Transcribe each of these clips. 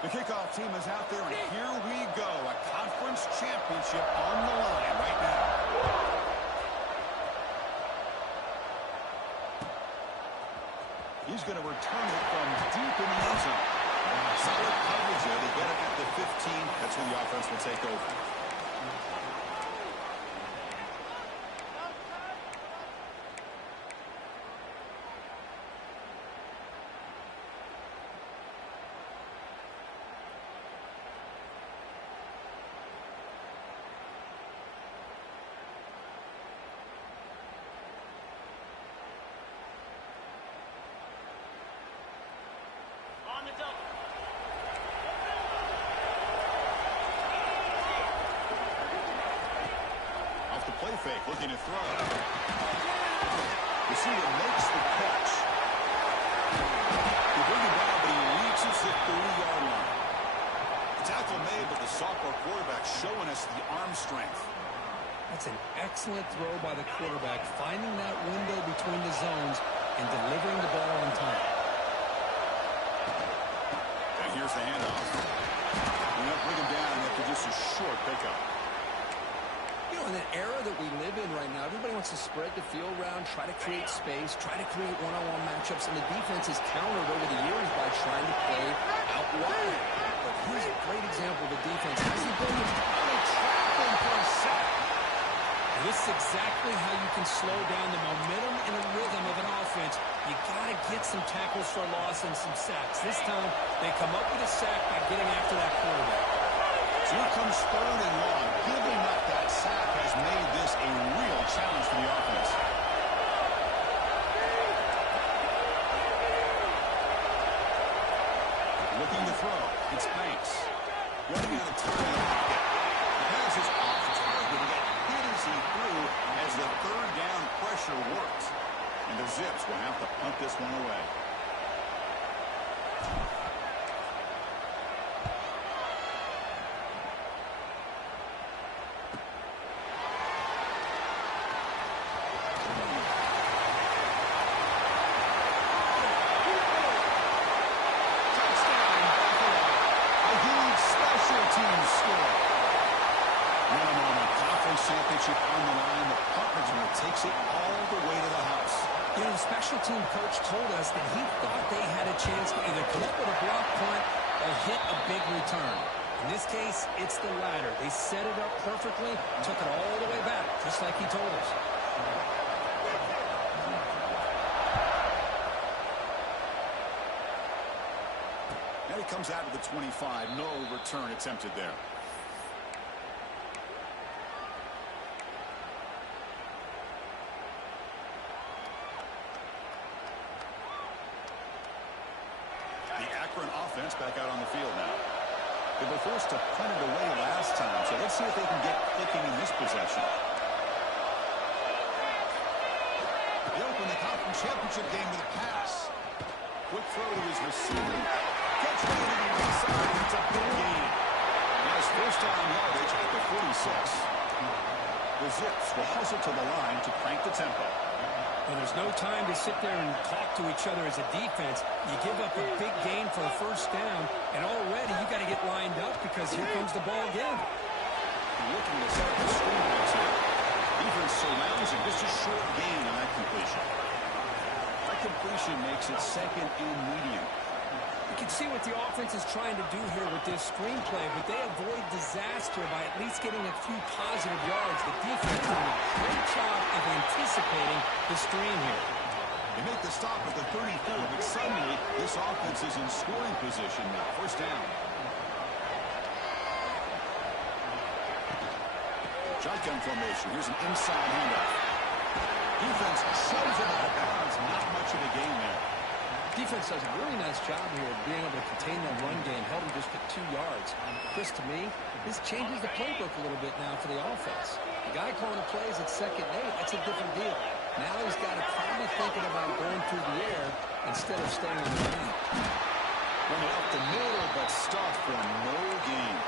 The kickoff team is out there, and here we go. A conference championship on the line right now. He's going to return it from deep in the end zone. Solid coverage there. They get it at the 15. That's when the offense will take over. Off the play fake, looking to throw. Receiver makes the catch. He brings it down, but he reaches the 30-yard line. The tackle made, but the sophomore quarterback showing us the arm strength. That's an excellent throw by the quarterback, finding that window between the zones and delivering the ball on time. And here's the handoff. Bring him down after just a short pickup. You know, in an era that we live in right now, everybody wants to spread the field around, try to create space, try to create one-on-one matchups, and the defense has countered over the years by trying to play out wide. But here's a great example of the defense. Has the ability to finally trap him for a sack. This is exactly how you can slow down the momentum and the rhythm of an offense. You got to get some tackles for loss and some sacks. This time, they come up with a sack by getting after that quarterback. So here comes 3rd and long. Giving up that sack has made this a real challenge for the offense. Looking to throw. It's Banks. Running out of time in the pocket. The pass is off target. He got hit as he threw as the 3rd down pressure worked. And the Zips will have to punt this one away. Championship on the line. The punt returner takes it all the way to the house. You know, the special team coach told us that he thought they had a chance to either come up with a block punt or hit a big return. In this case, it's the latter. They set it up perfectly, took it all the way back, just like he told us. Now he comes out to the 25. No return attempted there. Offense back out on the field now. They were forced to punt it away last time, so let's see if they can get clicking in this possession. They open the conference championship game with a pass. Quick throw to his receiver. Catch right to the right side. It's a big gain. Now his first down yardage at the 46. The Zips will hustle to the line to crank the tempo. Well, there's no time to sit there and talk to each other as a defense. You give up a big gain for a first down, and already you got to get lined up because here comes the ball again. Looking to set up the screen pass here. Defense surrounds him. Just a short gain on that completion. That completion makes it 2nd and medium. You can see what the offense is trying to do here with this screenplay, but they avoid disaster by at least getting a few positive yards. The defense doing a great job of anticipating the screen here. They make the stop at the 34, but suddenly this offense is in scoring position now. First down. Shotgun formation. Here's an inside handoff. Defense shoves it out of bounds. Not much of a gain there. Defense does a really nice job here of being able to contain that run game, held him just at 2 yards. Chris, to me, this changes the playbook a little bit now for the offense. The guy calling the plays at 2nd and 8, that's a different deal. Now he's got to probably thinking about going through the air instead of staying on the ground. Running up the middle, but stuffed for no gain.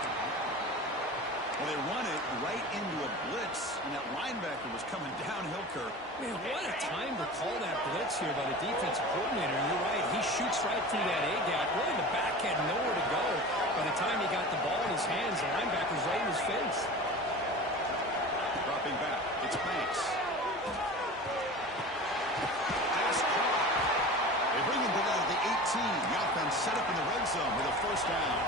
Well, they run it right into a blitz, and that linebacker was coming downhill, Kirk. Man, what a time to call that blitz here by the defensive coordinator. You're right. He shoots right through that A-gap. Really, the back had nowhere to go. By the time he got the ball in his hands, the linebacker's right in his face. Dropping back. It's Banks. Pass caught. They bring him down at the 18. The offense set up in the red zone with a first down.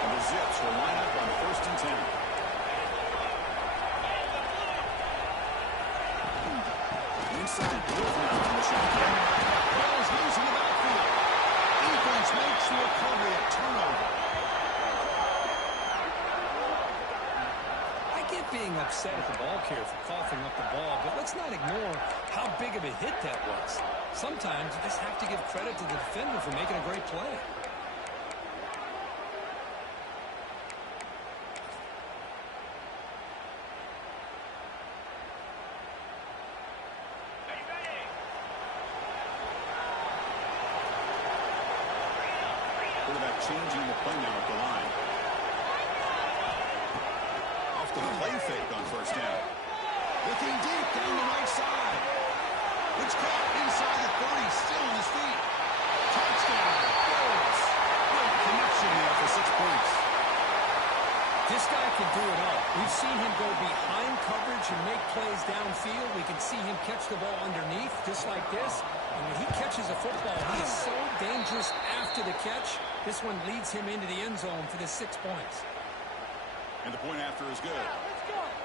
And the Zips will line up on 1st and 10. Inside Wolf now on the shotgun. Ball's loose in the backfield. Defense makes the recovery at turnover. I get being upset at the ball carrier for coughing up the ball, but let's not ignore how big of a hit that was. Sometimes you just have to give credit to the defender for making a great play. Changing the play now at the line. Off the play fake on first down. Looking deep down the right side. It's caught inside the 30, still on his feet. Touchdown. Bills. Great connection there for 6 points. This guy can do it all. We've seen him go behind coverage and make plays downfield. We can see him catch the ball underneath, just like this. And when he catches a football, he is so dangerous after the catch. This one leads him into the end zone for the 6 points. And the point after is good.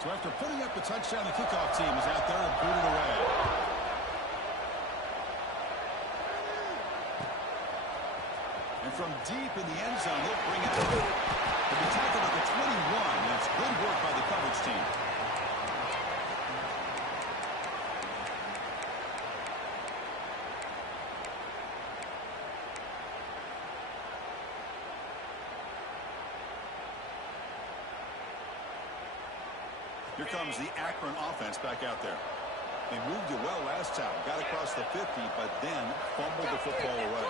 So after putting up the touchdown, the kickoff team is out there and booted away. from deep in the end zone. They'll bring it up. They'll be tackled at the 21. That's good work by the coverage team. Here comes the Akron offense back out there. They moved it well last time. Got across the 50, but then fumbled the football away.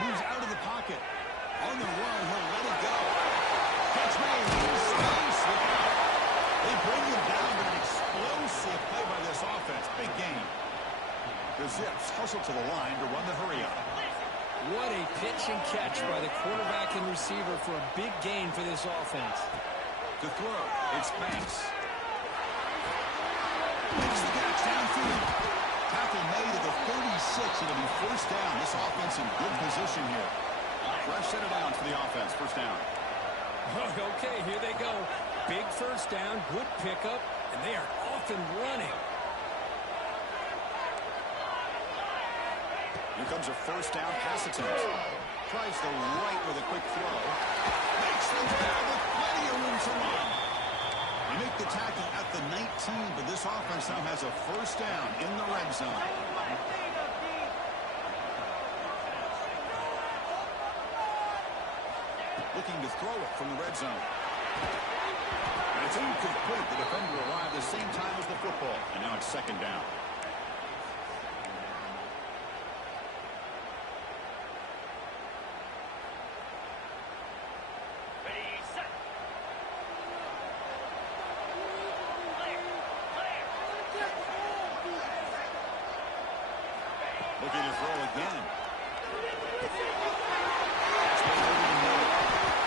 Moves out of the pocket. On the run, he'll let it go. Catch made. Space. They bring him down, but an explosive play by this offense. Big gain. The Zips hustle to the line to run the hurry up. What a pitch and catch by the quarterback and receiver for a big gain for this offense. To throw, it's Banks. Makes the catch downfield. Tackle made at the 36. It'll be first down. This offense in good position here. Fresh set of downs for the offense. First down. Okay, here they go. Big first down, good pickup, and they are off and running. Here comes a first down pass attempt. Tries the right with a quick throw. Makes the grab with plenty of room to run. They make the tackle at the 19, but this offense now has a first down in the red zone. Looking to throw it from the red zone. And it's incomplete. The defender arrived the same time as the football. And now it's second down. Looking to throw again.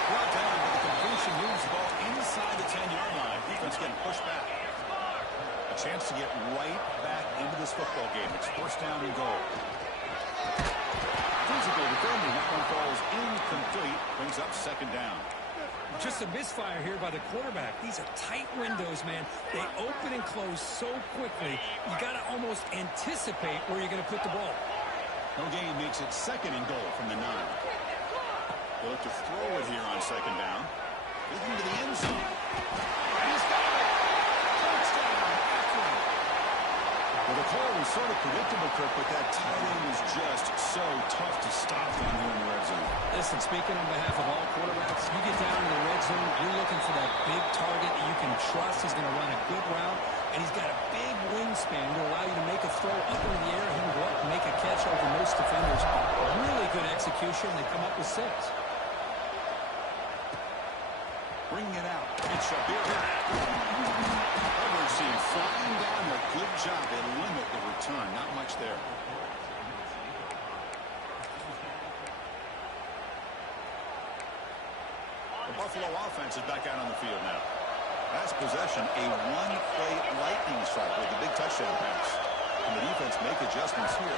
Brought down, but the completion moves the ball inside the 10-yard line. Defense getting pushed back. A chance to get right back into this football game. It's first down and goal. Physical defending. That one falls incomplete. Brings up second down. Just a misfire here by the quarterback. These are tight windows, man. They open and close so quickly. You got to almost anticipate where you're going to put the ball. No gain makes it second and goal from the 9. They'll look to throw it here on second down. Looking to the end zone. And he's got it. Touchdown, Akron. Well, the call was sort of predictable, Kirk, but that tight end is just so tough to stop down here in the red zone. Listen, speaking on behalf of all quarterbacks, you get down in the red zone, you're looking for that big target that you can trust. He's going to run a good route, and he's got a big wingspan to allow you to make a throw up in the air and him go up and make a catch over most defenders. Really good execution. They come up with 6. Bringing it out. It's Shabir. Coverage team flying down there. Good job. They limit the return. Not much there. The Buffalo offense is back out on the field now. Last possession, a one-play lightning strike with a big touchdown pass. And the defense make adjustments here.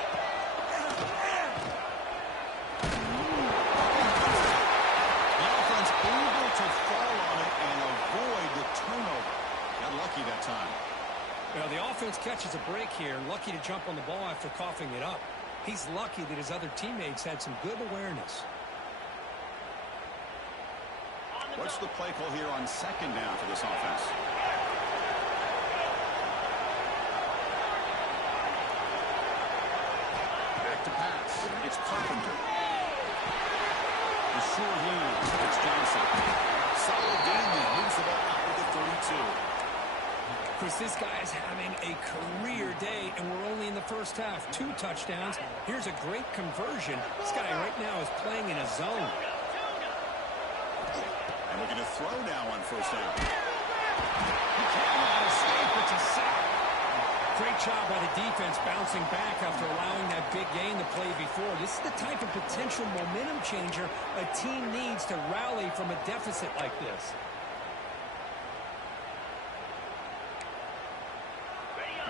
The offense able to fall on it and avoid the turnover. Got lucky that time. Well, the offense catches a break here. Lucky to jump on the ball after coughing it up. He's lucky that his other teammates had some good awareness. What's the play call here on second down for this offense? Back to pass. It's Carpenter. The short hands. It's Johnson. Solid game there. Moves the ball out with the 32. Chris, this guy is having a career day, and we're only in the first half. 2 touchdowns. Here's a great conversion. This guy right now is playing in a zone. And looking to throw now on first down. He cannot escape. It's a sack. Great job by the defense bouncing back after allowing that big gain the play before. This is the type of potential momentum changer a team needs to rally from a deficit like this.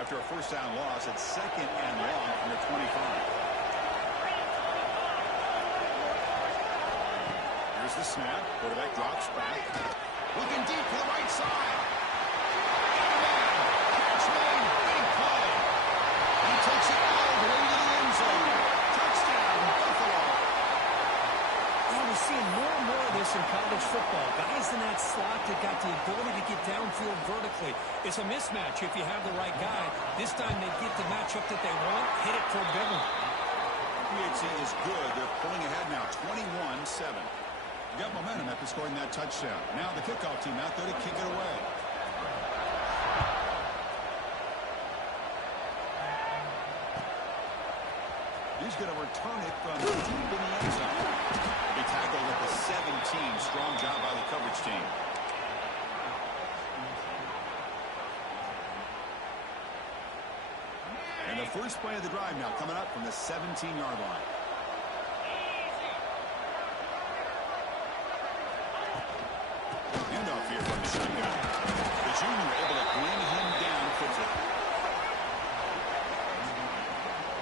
After a first down loss, it's second and long from the 25. Here's the snap. Quarterback drops back. Looking deep to the right side. Catch made. Big play. He takes it all the way to the end zone. Touchdown, Buffalo. We're seeing more and more of this in college football. Guys in that slot that got the ability to get downfield vertically. It's a mismatch if you have the right guy. This time they get the matchup that they want, hit it for a big one. Y5CC is good. They're pulling ahead now, 21-7. Got momentum after scoring that touchdown. Now the kickoff team out there to kick it away. He's going to return it from deep in the end zone. He tackled at the 17. Strong job by the coverage team. And the first play of the drive now coming up from the 17-yard line. Handoff here from the shotgun. The junior able to bring him down quickly.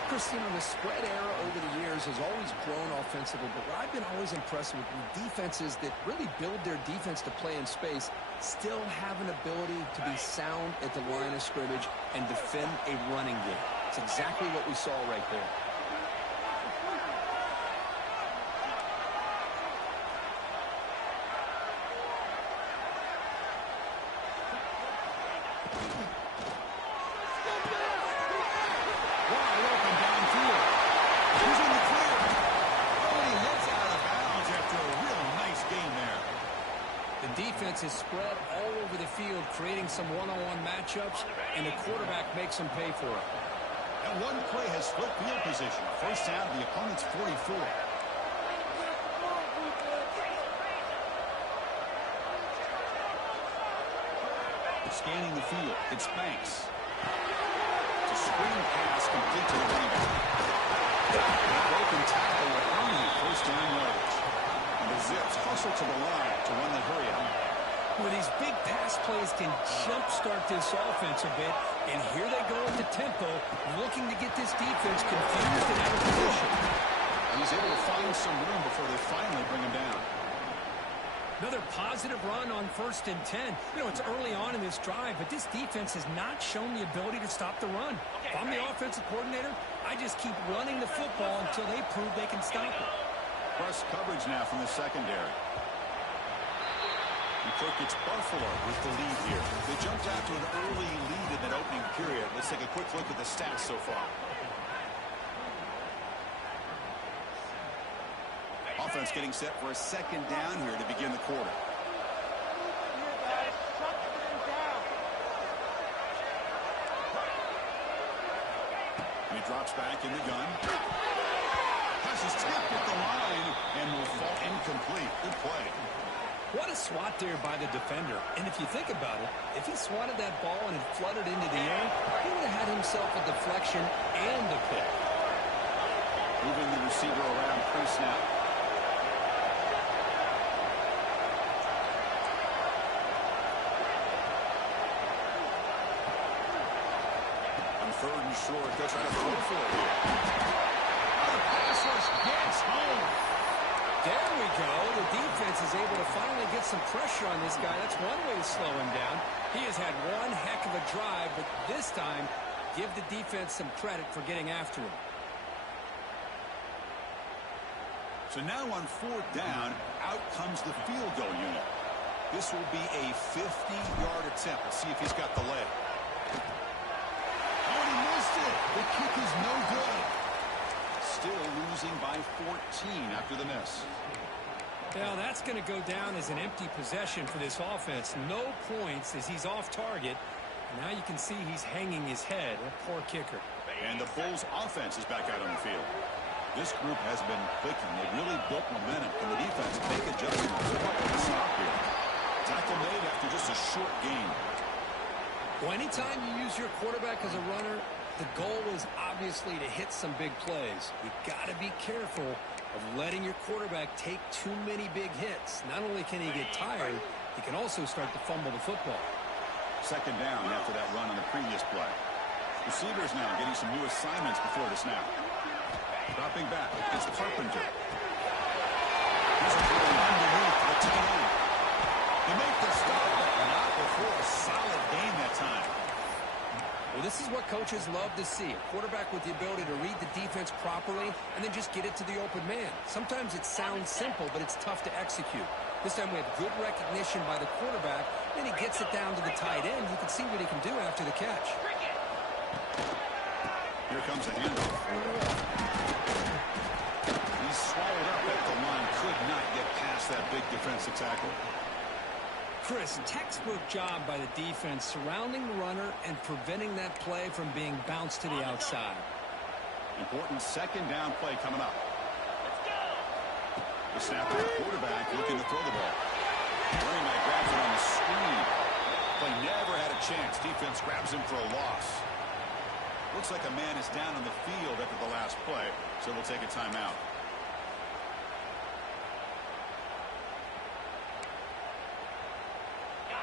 Christine, the spread era over the years has always grown offensively, but what I've been always impressed with defenses that really build their defense to play in space still have an ability to be sound at the line of scrimmage and defend a running game. It's exactly what we saw right there. Defense is spread all over the field, creating some one-on-one matchups, and the quarterback makes them pay for it. And one play has split field position. First down to the opponent's 44. Scanning the field, it's Banks. It's a screen pass complete to the running back. A broken tackle will earn him first down yardage. And the Zips hustle to the line to run the hurry out. Well, these big pass plays can jumpstart this offense a bit, and here they go at the tempo, looking to get this defense confused and out of position. And he's able to find some room before they finally bring him down. Another positive run on 1st and 10. You know, it's early on in this drive, but this defense has not shown the ability to stop the run. If I'm the offensive coordinator, I just keep running the football until they prove they can stop it. Press coverage now from the secondary. And Kirk, it's Buffalo with the lead here. They jumped out to an early lead in that opening period. Let's take a quick look at the stats so far. Offense getting set for a second down here to begin the quarter. And he drops back in the gun. Passes tipped at the line and will fall incomplete. Good play. What a swat there by the defender. And if you think about it, if he swatted that ball and it fluttered into the air, he would have had himself a deflection and a pick. Moving the receiver around pre-snap. On 3rd and short, they'll try to throw for it here. The pass rush gets home. There we go. The defense is able to finally get some pressure on this guy. That's one way to slow him down. He has had one heck of a drive, but this time, give the defense some credit for getting after him. So now on 4th down, out comes the field goal unit. This will be a 50-yard attempt. Let's see if he's got the leg. Oh, he missed it. The kick is no good. Still losing by 14 after the miss. Well, that's going to go down as an empty possession for this offense. No points as he's off target. And now you can see he's hanging his head. A poor kicker. And the Bulls offense is back out on the field. This group has been clicking. They've really built momentum. Can the defense make adjustments to stop here? Tackle made after just a short game. Well, anytime you use your quarterback as a runner, the goal is obviously to hit some big plays. You've got to be careful of letting your quarterback take too many big hits. Not only can he get tired, he can also start to fumble the football. Second down after that run on the previous play. Receivers now getting some new assignments before the snap. Dropping back, it's Carpenter. He's going underneath the tight end. They make the stop, but not before a solid game that time. Well, this is what coaches love to see. A quarterback with the ability to read the defense properly and then just get it to the open man. Sometimes it sounds simple, but it's tough to execute. This time we have good recognition by the quarterback. Then he gets it down to the tight end. You can see what he can do after the catch. Here comes the handoff. He's swallowed up at the line. Could not get past that big defensive tackle. Chris, textbook job by the defense surrounding the runner and preventing that play from being bounced to the outside. Important second down play coming up. The snap to the quarterback looking to throw the ball. Running back grabs it on the screen. Play never had a chance. Defense grabs him for a loss. Looks like a man is down on the field after the last play, so we'll take a timeout.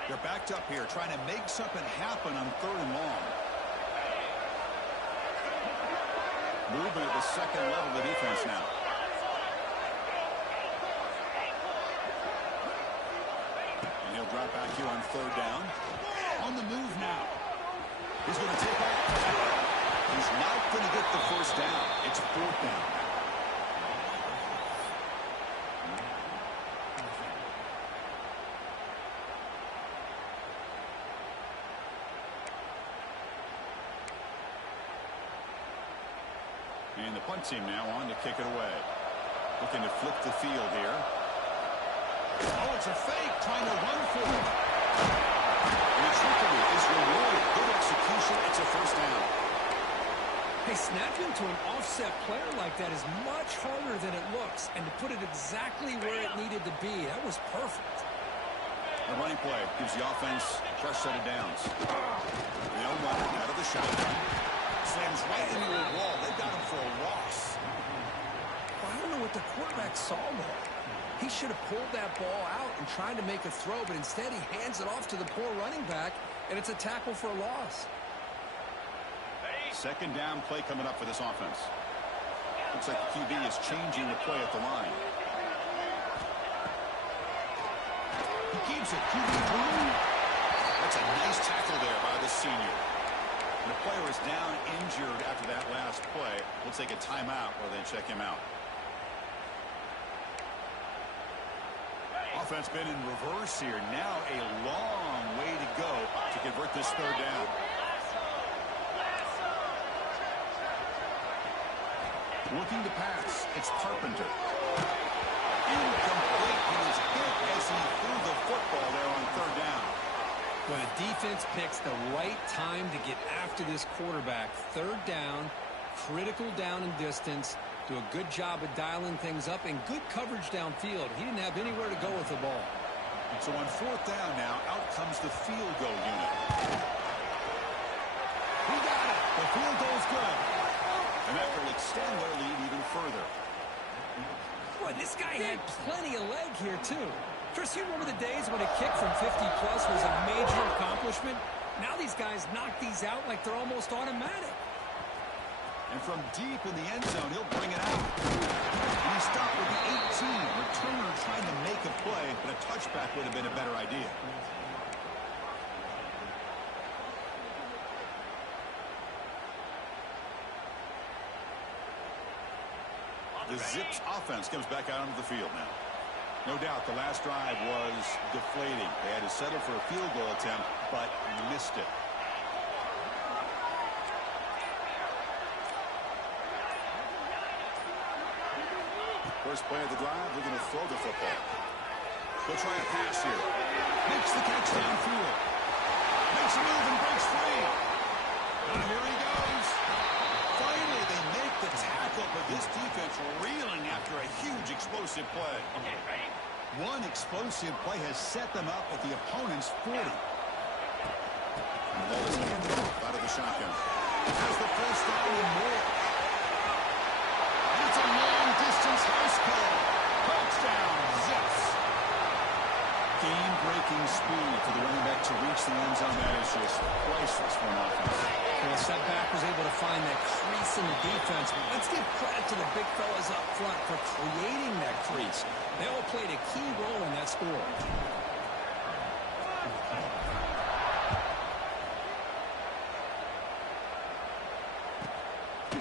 They're backed up here, trying to make something happen on 3rd and long. Moving at the second level of the defense now. And he'll drop back here on 3rd down. On the move now. He's going to take off. He's not going to get the first down. It's 4th down. And the punt team now on to kick it away. Looking to flip the field here. Oh, it's a fake. Trying to run for it. And the trickery is rewarded. Good execution. It's a 1st down. Hey, snapping to an offset player like that is much harder than it looks. And to put it exactly where it needed to be, that was perfect. The running play gives the offense a fresh set of downs. They'll run it out of the shotgun. Slams right into a wall. They got him for a loss. Well, I don't know what the quarterback saw there. He should have pulled that ball out and tried to make a throw, but instead he hands it off to the poor running back, and it's a tackle for a loss. Second down play coming up for this offense. Looks like the QB is changing the play at the line. He keeps it. QB through. That's a nice tackle there by the senior. And the player is down injured after that last play. We'll take a timeout or then check him out. Offense been in reverse here. Now a long way to go to convert this 3rd down. Looking to pass. It's Carpenter. Incomplete. He was hit as he threw the football there on 3rd down. When a defense picks the right time to get after this quarterback, 3rd down, critical down and distance, do a good job of dialing things up and good coverage downfield. He didn't have anywhere to go with the ball. So on 4th down now, out comes the field goal unit. He got it. The field goal's good. And that will extend their lead even further. Boy, this guy had plenty of leg here, too. Chris, you remember the days when a kick from 50-plus was a major accomplishment? Now these guys knock these out like they're almost automatic. And from deep in the end zone, he'll bring it out. And he stopped with the 18. Returner trying to make a play, but a touchback would have been a better idea. The Zips offense comes back out onto the field now. No doubt the last drive was deflating. They had to settle for a field goal attempt, but missed it. First play of the drive, we're going to throw the football. He'll try a pass here. Makes the catch downfield. Makes a move and breaks free. And here he goes. Finally, they make the tackle, but this defense reeling after a huge explosive play. Okay, ready? One explosive play has set them up at the opponent's 40. And the ball is handed off out of the shotgun. Has the first down and more. And it's a long-distance house call. Touchdown, Zips. Game-breaking speed for the running back to reach the end zone. That is just priceless for an offense. Well, setback was able to find that crease in the defense. Let's give credit to the big fellas up front for creating that crease. They all played a key role in that score.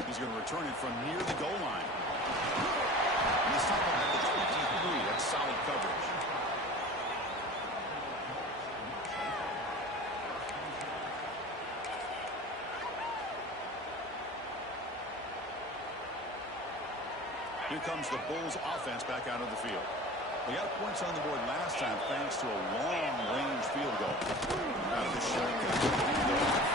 He's going to return it from near the goal line. And this time at the 23. That's solid coverage. Here comes the Bulls offense back out of the field. They got points on the board last time thanks to a long-range field goal. Out of the shotgun.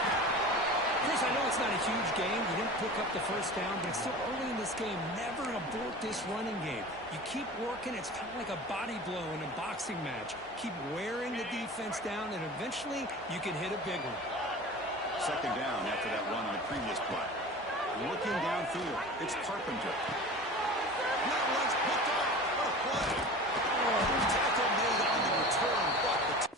Chris, I know it's not a huge game. You didn't pick up the first down, but it's still early in this game. Never abort this running game. You keep working. It's kind of like a body blow in a boxing match. Keep wearing the defense down, and eventually you can hit a big one. Second down after that run on the previous play. Looking downfield, it's Carpenter. That one's picked up. What a play. Tackle made on the return, but the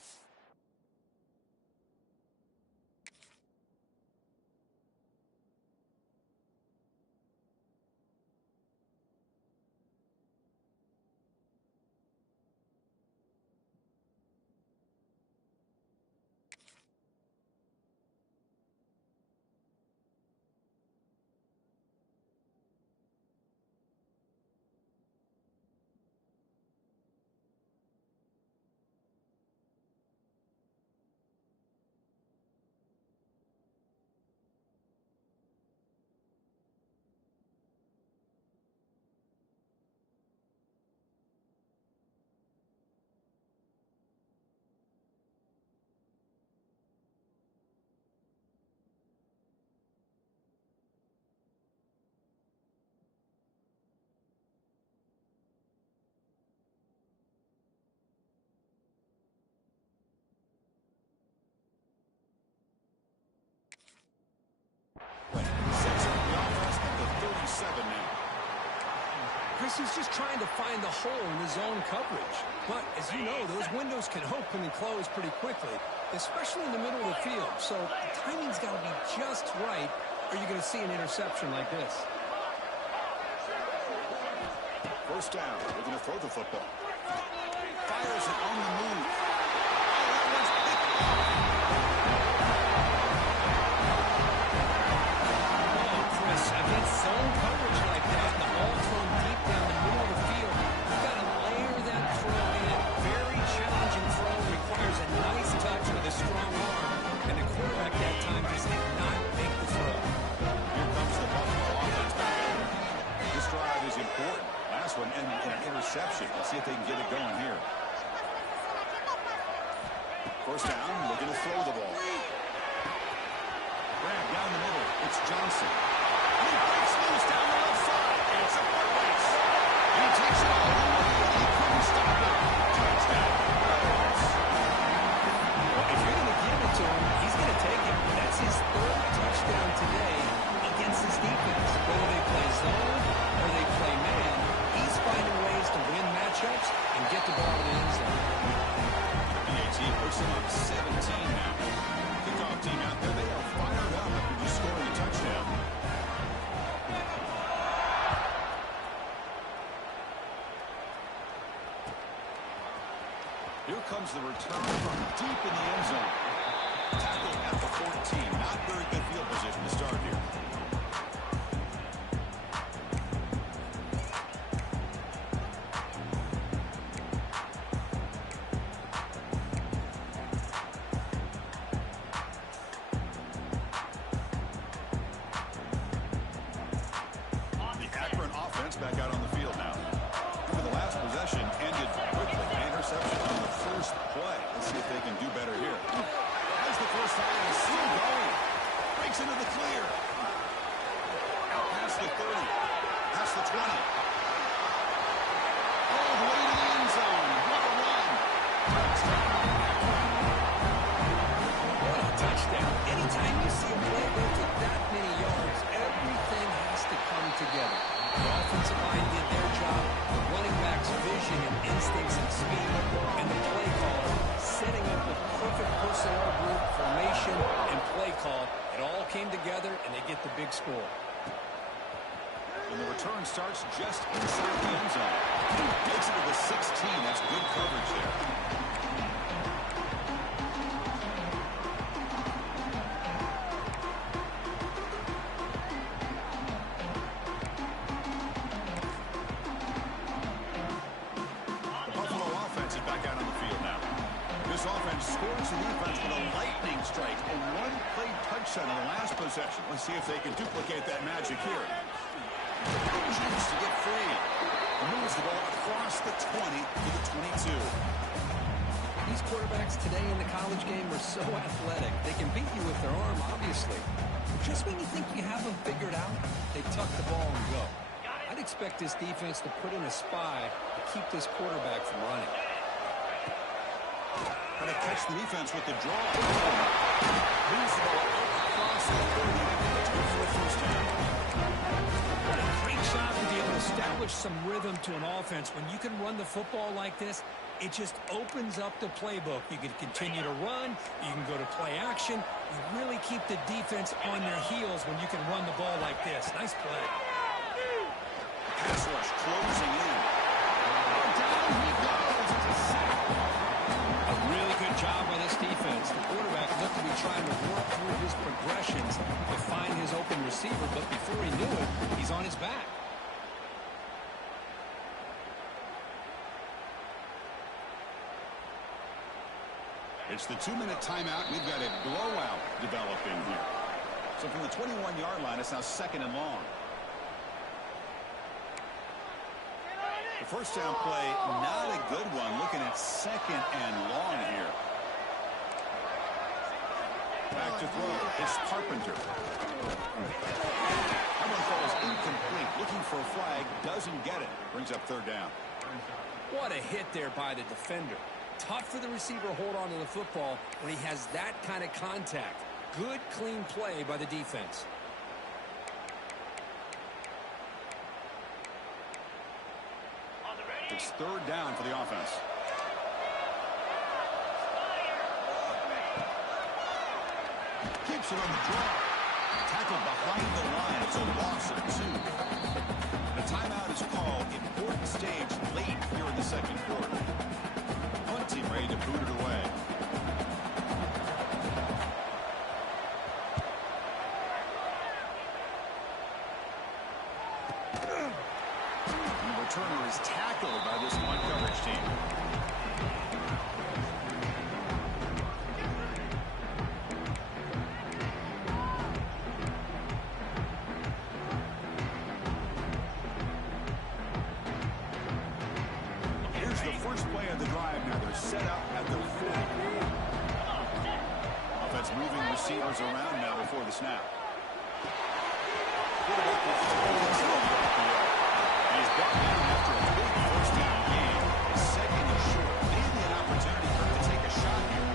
Chris, he's just trying to find the hole in his own coverage. But, as you know, those windows can open and close pretty quickly, especially in the middle of the field. So the timing's got to be just right, or you're going to see an interception like this. First down, looking to throw the football. Fires it on the move. Oh, that one's picked off. Oh, Chris, against zone coverage like that, the ball thrown deep down the middle of the field, you've got to layer that throw in. Very challenging throw, requires a nice touch with a strong arm, and the quarterback that time just did not make the throw. Here comes the Buffalo offense back in. This drive is important. Last one ended in an interception. Let's see if they can get it going here. First down, looking to throw the ball. Grab down the middle. It's Johnson. He breaks loose down the left side. It's a foot race. He takes it all the way. He couldn't stop it. Touchdown. Well, if you're going to give it to him, he's going to take it. That's his third touchdown today against this defense. Whether they play zone or they play man, he's finding ways to win matchups and get the ball in the end zone. BAT puts them up 17 now. Kickoff team out there, they are fired up after just scoring a touchdown. Here comes the return from deep in the end zone. Tackled at the 14. Not very good field position to start here. Back out on the field now. Remember, the last possession ended quickly. An interception on the first play. Let's see if they can do better here. As the first time is still going. Breaks into the clear. Out past the 30. Past the 20. All the way to the end zone. What a run. Touchdown. What a touchdown. Anytime you see a play go for that many yards, everything has to come together. The offensive line did their job, the running back's vision and instincts and speed, and the play caller setting up the perfect personnel group, formation, and play call. It all came together, and they get the big score. And the return starts just inside the end zone. Makes it to the 16. That's good coverage there. offense scores the defense with a lightning strike. A one-play touchdown on the last possession. Let's see if they can duplicate that magic here. Good chance to get free. Moves the ball across the 20 to the 22. These quarterbacks today in the college game are so athletic. They can beat you with their arm, obviously. Just when you think you have them figured out, they tuck the ball and go. I'd expect this defense to put in a spy to keep this quarterback from running. Trying to catch the defense with the draw. Moves the ball across the 30 for the first down. What a great job to be able to establish some rhythm to an offense. When you can run the football like this, it just opens up the playbook. You can continue to run. You can go to play action. You really keep the defense on their heels when you can run the ball like this. Nice play. Pass rush closing in. Down he goes. It's a sack. A really good job by this defense. The quarterback looked to be trying to work through his progressions to find his open receiver, but before he knew it, he's on his back. It's the 2-minute timeout. We've got a blowout developing here. So from the 21-yard line, it's now second and long. The first down play, not a good one. Looking at second and long here. Back to throw. It's Carpenter. That one falls incomplete. Looking for a flag. Doesn't get it. Brings up third down. What a hit there by the defender. Tough for the receiver to hold on to the football when he has that kind of contact. Good, clean play by the defense. It's third down for the offense. Keeps it on the draw. Tackled behind the line. It's a loss of 2. The timeout is called. Important stage late here in the second quarter. One team ready to boot it away. And the returner is tackled by this one coverage team. Here's the first play of the drive now. They're set up at the 40. Offense moving receivers around now before the snap. Quarterback will throw this over the RPO. He's brought down after a big first down game. His second is short. Maybe an opportunity for him to take a shot here.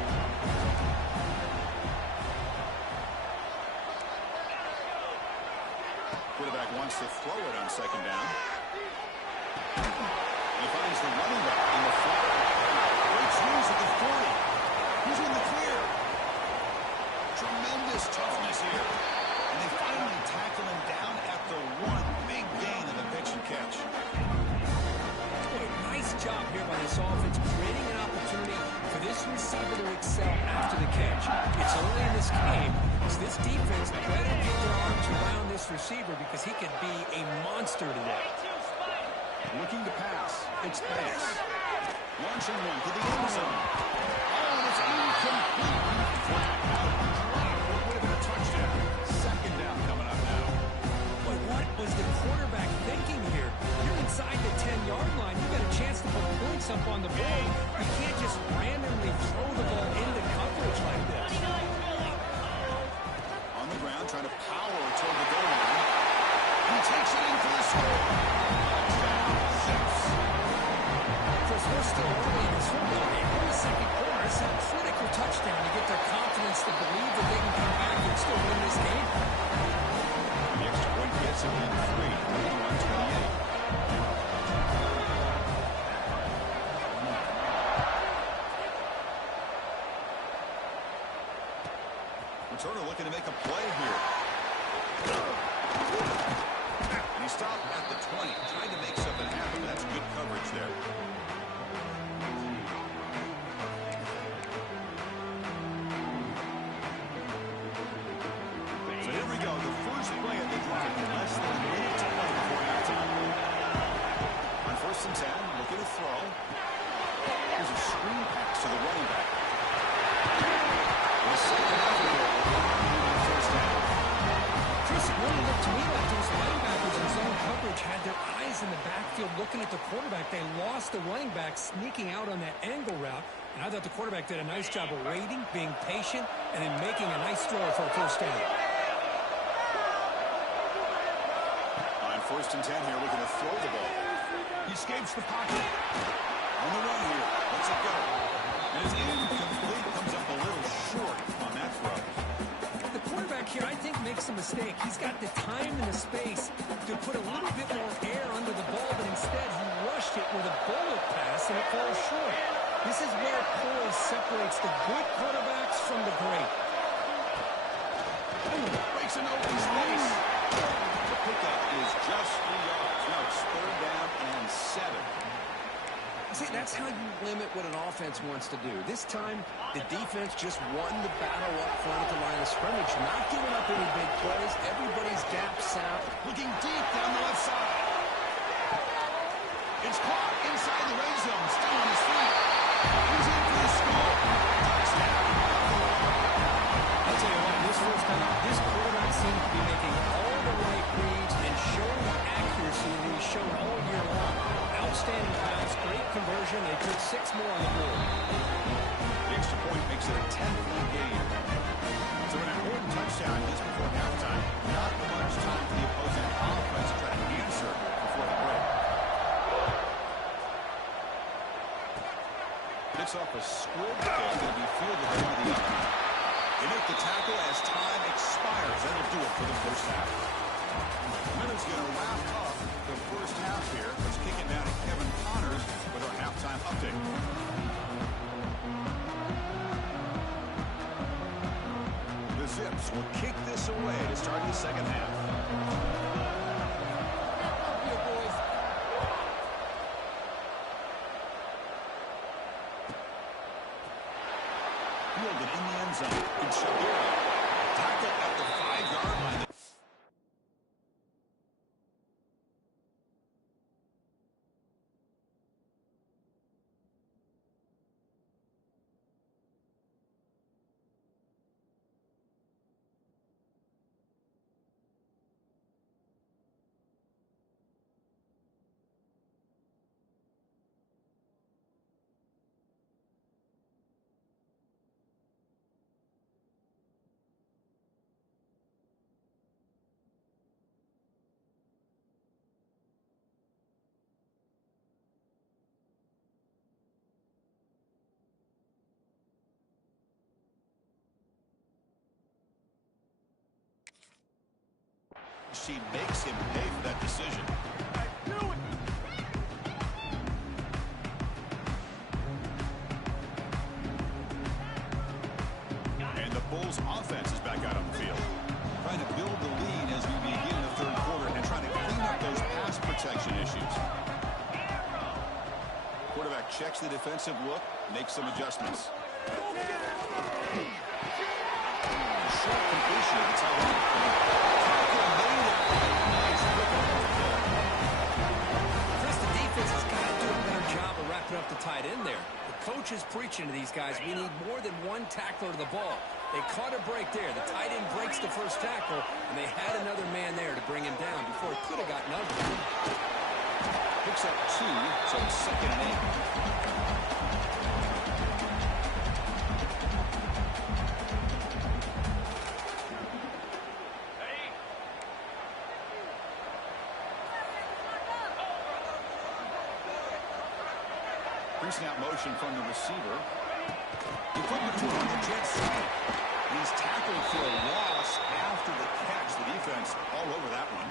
Quarterback wants to throw it on second down. He finds the running back in the flat. Breaks loose at the 40. He's in the clear. Tremendous toughness here. And they finally tackle him down at the 1. Big gain in the pitch and catch. Boy, nice job here by this offense, creating an opportunity for this receiver to excel after the catch. It's early in this game, so this defense better get their arms around this receiver because he could be a monster today. Looking to pass. It's pass. Launching one to the end zone. Oh, it's incomplete. Flat out. Drop. What would have been a touchdown? Second down coming up now. Boy, what was the quarterback thinking here? You're inside the 10-yard line. You got a chance to put points up on the board. You can't just randomly throw the ball into coverage like this. On the ground, trying to power toward the goal line. He takes it in for the score. Touchdown, 6. Chris, we're still early in this football game. We're in the second quarter. It's a critical touchdown to get their confidence to believe that they can come back and still win this game. The extra point gets him in 3, 21-28. Returner looking to make a play here. And he stopped at the 20, trying to make something happen. That's good coverage there. So here we go. The first play of the drive. Less than a minute to play before halftime. On 1st and 10, looking to throw. Here's a screen pass to the running back. To me, like those linebackers in zone coverage had their eyes in the backfield looking at the quarterback. They lost the running back sneaking out on that angle route. And I thought the quarterback did a nice job of waiting, being patient, and then making a nice throw for a first down. On 1st and 10 here, looking to throw the ball. He escapes the pocket. On the run here. Lets it go. And his incomplete comes up a little short on that throw. The quarterback here, I think, makes a mistake. He's got the time and the space to put a little bit more air under the ball, but instead he rushed it with a bullet pass, and it falls short. This is where poise separates the good quarterbacks from the great. Breaks an open space. The pickup is just 3 yards. Now it's 3rd down and 7. See, that's how you limit what an offense wants to do. This time, the defense just won the battle up front at the line of scrimmage, not giving up any big plays. Everybody's gaps out. Looking deep down the left side. It's caught inside the red zone. Still on his feet. He's in for the score. Touchdown. I'll tell you what, this first time, this quarterback seems to be making all the right reads and showing accuracy that he's shown all year long. Outstanding pass, great conversion. They took 6 more on the board. The extra point makes it a 10-point game. So an important touchdown just before halftime. Not much time for the opposing offense to try to answer before the break. Picks off a squib kick that will be fielded over the other. They make the tackle as time expires. That'll do it for the first half. Miller's going to wrap up the first half here. Let's kick it down to Kevin Connors with our halftime update. The Zips will kick this away to start the second half. Fielded in the end zone. And Shabira tackled at the 5-yard line. She makes him pay for that decision. And the Bulls offense is back out on the field. Trying to build the lead as we begin the third quarter and trying to clean up those pass protection issues. Quarterback checks the defensive look, makes some adjustments. Short completion of the tight end. Chris, the defense has got to do a better job of wrapping up the tight end there. The coach is preaching to these guys, we need more than one tackler to the ball. They caught a break there. The tight end breaks the first tackle, and they had another man there to bring him down before it could have gotten ugly. Picks up 2, so 2nd and 8. Pre-snap motion from the receiver. He put it to him on the jet sweep. He's tackled for a loss after the catch. The defense all over that one.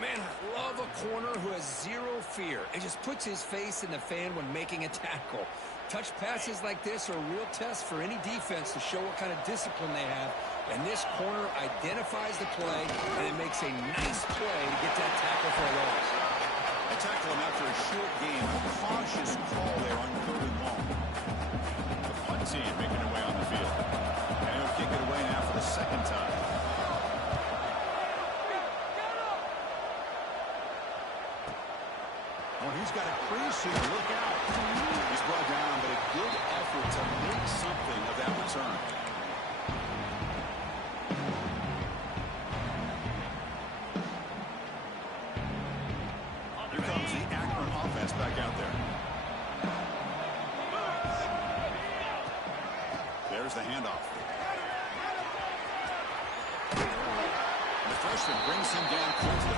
Man, I love a corner who has zero fear. It just puts his face in the fan when making a tackle. Touch passes like this are a real test for any defense to show what kind of discipline they have. And this corner identifies the play, and it makes a nice play to get that tackle for a loss. They tackle him after a short game. A cautious call there on 3rd and long. The punt team making their way on the field. And he'll kick it away now for the 2nd time. Oh, he's got a crease here. Look out. He's brought down, but a good effort to make something of that return. There's the handoff. The freshman brings him down quickly.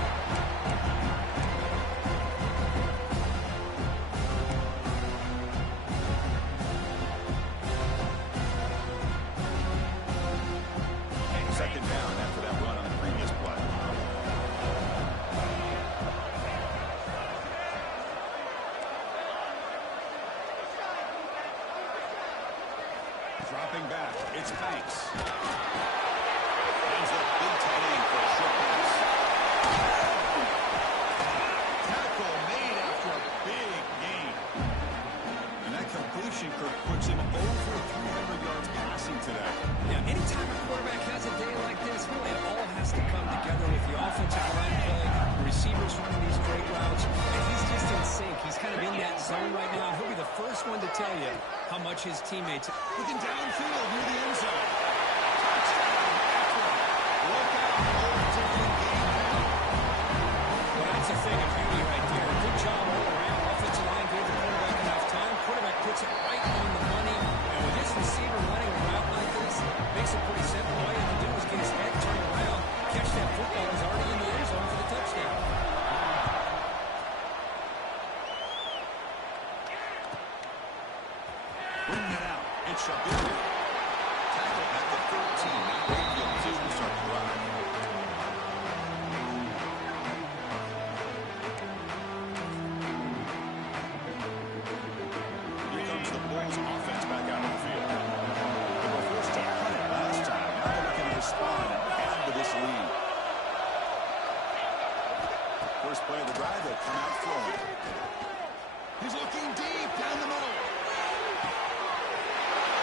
Second down after that run on the previous play. Dropping back, it's Banks. Hands up big tight end for a short pass. Tackle made after a big gain. And that completion, Kirk, puts him over 300 yards passing today. Yeah, anytime a quarterback has a day like this, really it all has to come together with the offensive line play, the receivers running these great routes, and he's just in sync. He's kind of in that zone right now. He'll be the first one to tell you how much his teammates... Looking downfield near the end zone. Touchdown, Eckler. Look out, old different game now. Well, that's a thing of beauty right there. Good job all around. Offensive line gave the quarterback enough time. Quarterback puts it right on the money. And with his receiver running a route like this, makes it pretty simple. All you have to do is get his head turned around, catch that football. He's already in the end zone for the touchdown. Bringing it out. It's Shabir. Tackle at the 13. Now Mayfield is to start the drive. Here comes the Bulls offense back out on the field. They were forced to punt it last time. Now they're looking to respond and add to this lead. First play of the drive, they'll come out flowing. He's looking deep down the middle.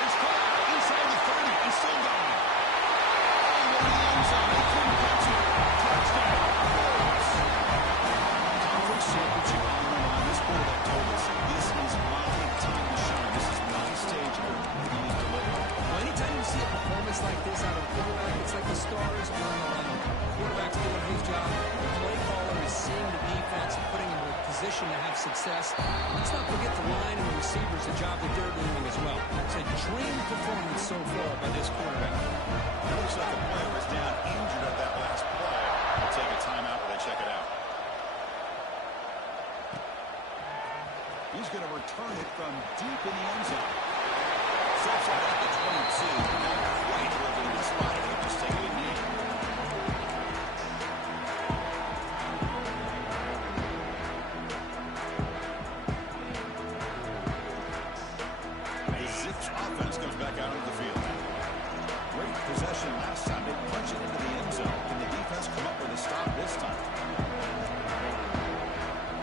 It's caught inside the 30 and still gone. All the way to the end zone. They couldn't catch it. Touchdown. Bulls. Conference championship on the line. This quarterback told us this is my time to shine. This is my stage where we need to deliver. Well, anytime you see a performance like this out of a quarterback, it's like the stars are on the line. The quarterback's doing his job. The play caller is seeing the defense and putting him in a position to have success. Let's not forget the line and the receivers, the job that they're doing as well. It's a dream performance so far by this quarterback. It looks like the player was down injured at that last play. They'll take a timeout while they check it out. He's going to return it from deep in the end zone. Steps out at the 22. Not quite where they were spotted. He'll just take it in knee. The Zips offense goes back out into the field. Great possession last time. They punch it into the end zone. Can the defense come up with a stop this time?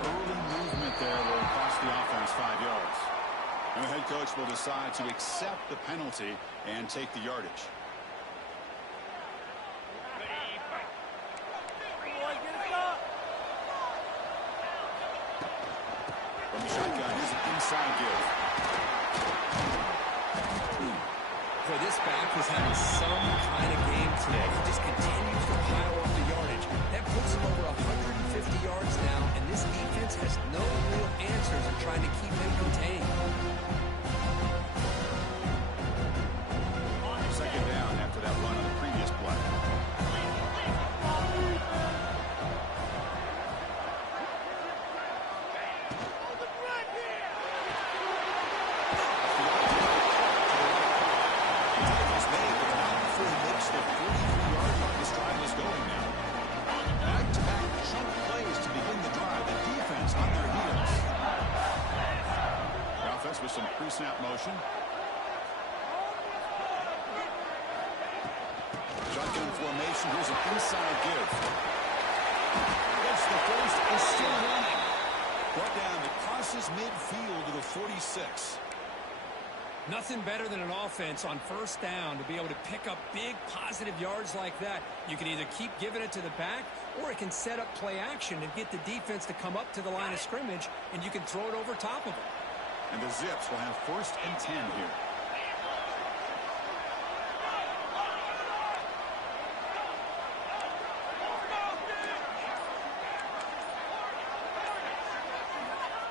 Early movement there will cost the offense 5 yards. And the head coach will decide to accept the penalty and take the yardage. From the shotgun, here's an inside give. Boy, this back is having some kind of game today. He just continues to pile up the yardage. That puts him over 150 yards now, and this defense has no real answers in trying to keep him contained. Second down after that run on the previous play. With some pre-snap motion. Shotgun formation. Here's an inside give. Gets the first and still running. Brought down. It crosses midfield to the 46. Nothing better than an offense on first down to be able to pick up big positive yards like that. You can either keep giving it to the back, or it can set up play action and get the defense to come up to the line of scrimmage, and you can throw it over top of them. And the Zips will have first and 10 here.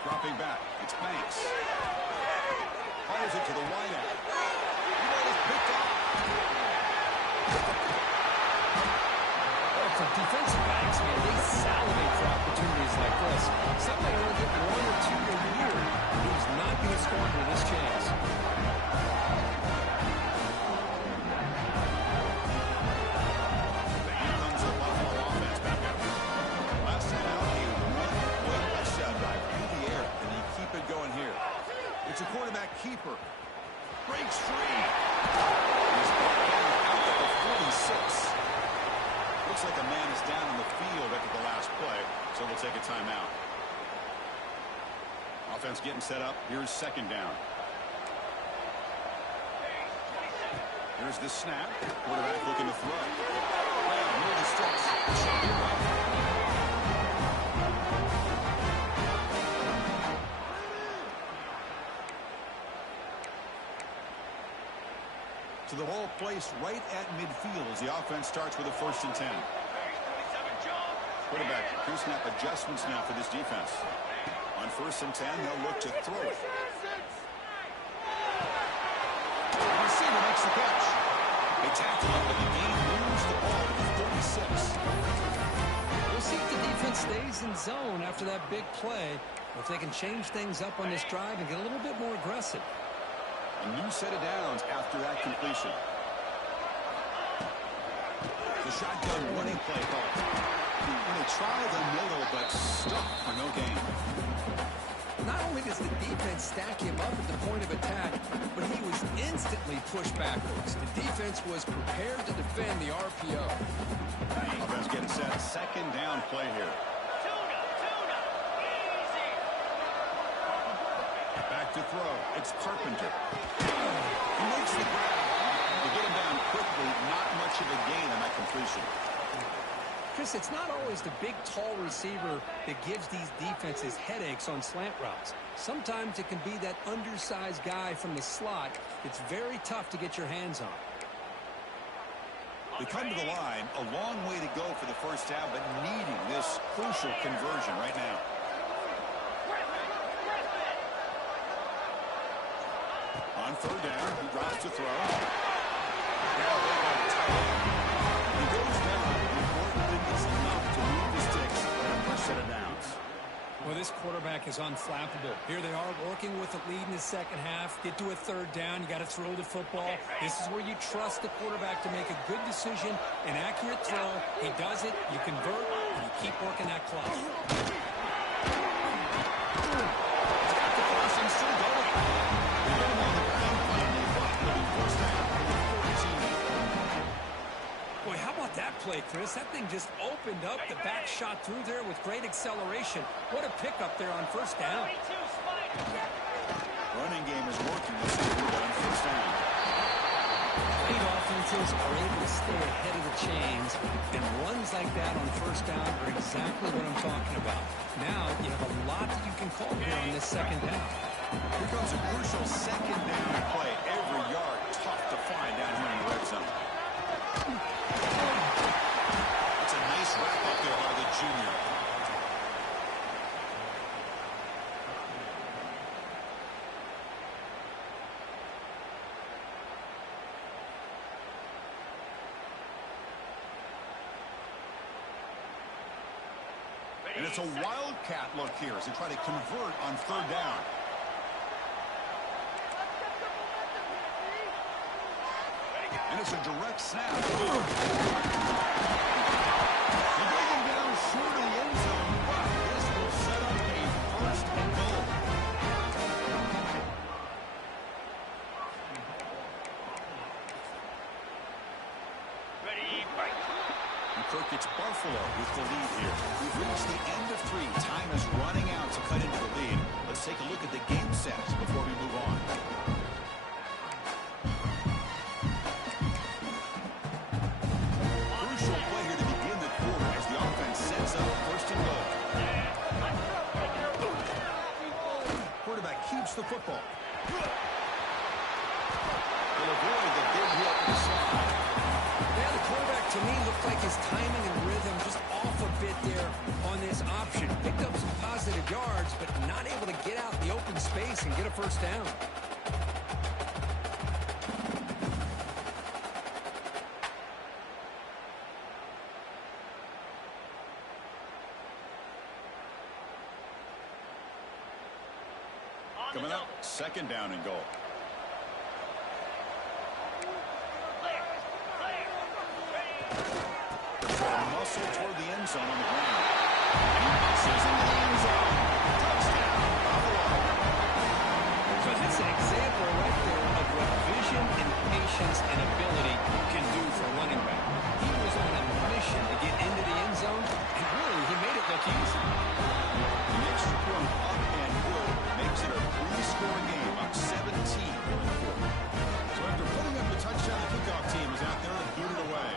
Dropping back. It's Banks. Fires it to the wide end. He was picked Defensive backs, man, they salivate for opportunities like this. Somebody will get 1 or 2 a year. He's not going to squander this chance. Here comes the Buffalo offense back up. Last time out, a one-point touchdown drive through the air, and they keep it going here. It's a quarterback keeper. Breaks free. He's brought down out at the 46. Looks like a man is down on the field after the last play, so we'll take a timeout. Offense getting set up. Here's second down. Here's the snap. Quarterback looking to throw. Well, near the sticks. Should be right. To the ball placed right at midfield as the offense starts with a 1st and 10. Quarterback pre-snap adjustments now for this defense. On 1st and 10, they'll look to throw it. The receiver makes the catch. They tackle him, but the game moves the ball to the 36. We'll see if the defense stays in zone after that big play, or if they can change things up on this drive and get a little bit more aggressive. A new set of downs after that completion. The shotgun running play call. They try the middle, but stuck for no gain. Not only does the defense stack him up at the point of attack, but he was instantly pushed backwards. The defense was prepared to defend the RPO. Offense getting set. Second down play here. Back to throw. It's Carpenter. He makes the grab. To get him down quickly, not much of a gain on that completion. Chris, it's not always the big, tall receiver that gives these defenses headaches on slant routes. Sometimes it can be that undersized guy from the slot that's very tough to get your hands on. They come to the line, a long way to go for the first down, but needing this crucial conversion right now. On 3rd down, he drops to throw. Now they go tight end. He goes down. The important thing is enough to move the sticks on a first set of downs. Well, this quarterback is unflappable. Here they are working with the lead in the second half. Get to a 3rd down. You got to throw the football. This is where you trust the quarterback to make a good decision, an accurate throw. He does it. You convert, and you keep working that clock. Boy, how about that play, Chris? That thing just opened up. The back shot through there with great acceleration. What a pickup there on 1st down. Running game is working. This is good on 1st down. Great offenses are able to stay ahead of the chains, and runs like that on 1st down are exactly what I'm talking about. Now you have a lot that you can call here on this 2nd down. Here comes a crucial 2nd down play. Every yard tough to find down here in the red zone. It's a nice wrap up there by the junior. And it's a wildcat look here as they try to convert on 3rd down. And it's a direct snap. He got him down short of the end zone, but this will set up a 1st and goal. And Kirk, it's Buffalo with the lead here. We've reached the end of 3. Time is running out to cut into the lead. Let's take a look at the game sets before we move on. The football. Will avoid the big hit in the slide. Yeah, the quarterback to me looked like his timing and rhythm just off a bit there on this option. Picked up some positive yards, but not able to get out in the open space and get a 1st down. Coming up, second down and goal. Muscle toward the end zone on the ground. And he misses in the end zone. Touchdown, Buffalo. So that's an example right there of what vision and patience and ability can do for a running back. He was on a mission to get into the end zone, and really, he made it look easy. The extra point up and good makes it a 3-score game, up 17 in the fourth. So after putting up a touchdown, the kickoff team is out there and boot it away.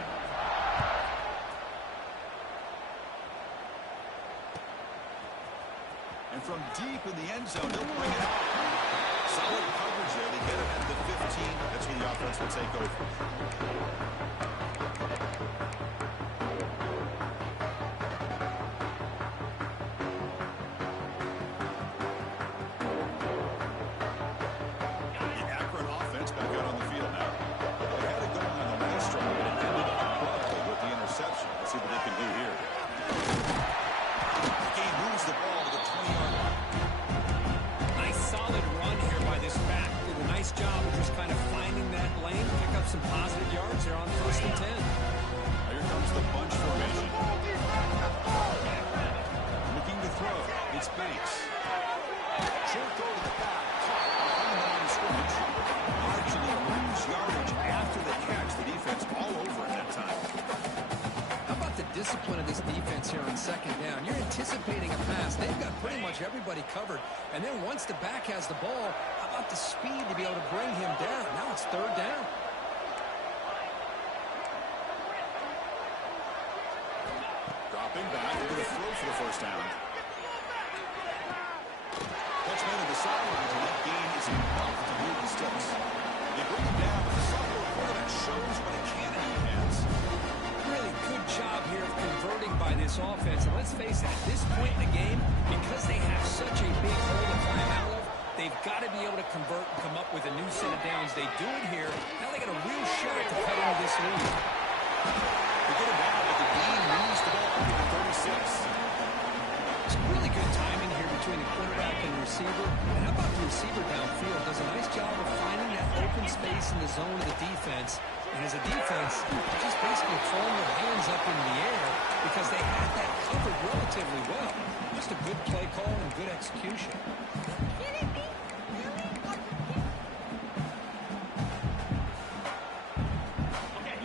And from deep in the end zone, he'll bring it out. Solid coverage there. They get him at the 15. That's where the offense will take over. The Akron offense back out on the field now. They had it going on the last drive, and it ended abruptly with the interception. Let's see what they can do here. The game moves the ball to the 20-yard line. Nice solid run here by this back. Did a nice job of just kind of finding that lane, pick up some positive yards there on 1st and 10. Here comes the bunch formation. Looking to throw. It's Banks. Short throw to the back. Caught behind the line of scrimmage. Largely lose yardage after the catch. The defense all over at that time. How about the discipline of this defense here on second down? You're anticipating a pass. They've got pretty much everybody covered. And then once the back has the ball, how about the speed to be able to bring him down? Now it's third down. Dropping back. They're going to throw for the first down. Catch made at the sidelines, and that gain is enough to move the sticks. They bring him down, but the sophomore quarterback shows what a cannon he has. Really good job here of converting by this offense. And let's face it, at this point in the game, because they have such a big hole to climb out of, they've got to be able to convert and come up with a new set of downs. They do it here. Now they got a real shot to cut into this lead. They get him down, but the gain moves the ball to the 36. It's really good timing here between the quarterback and receiver. And how about the receiver downfield? Does a nice job of finding that open space in the zone of the defense. And as a defense, just basically throwing their hands up in the air because they had that covered relatively well. Just a good play call and good execution.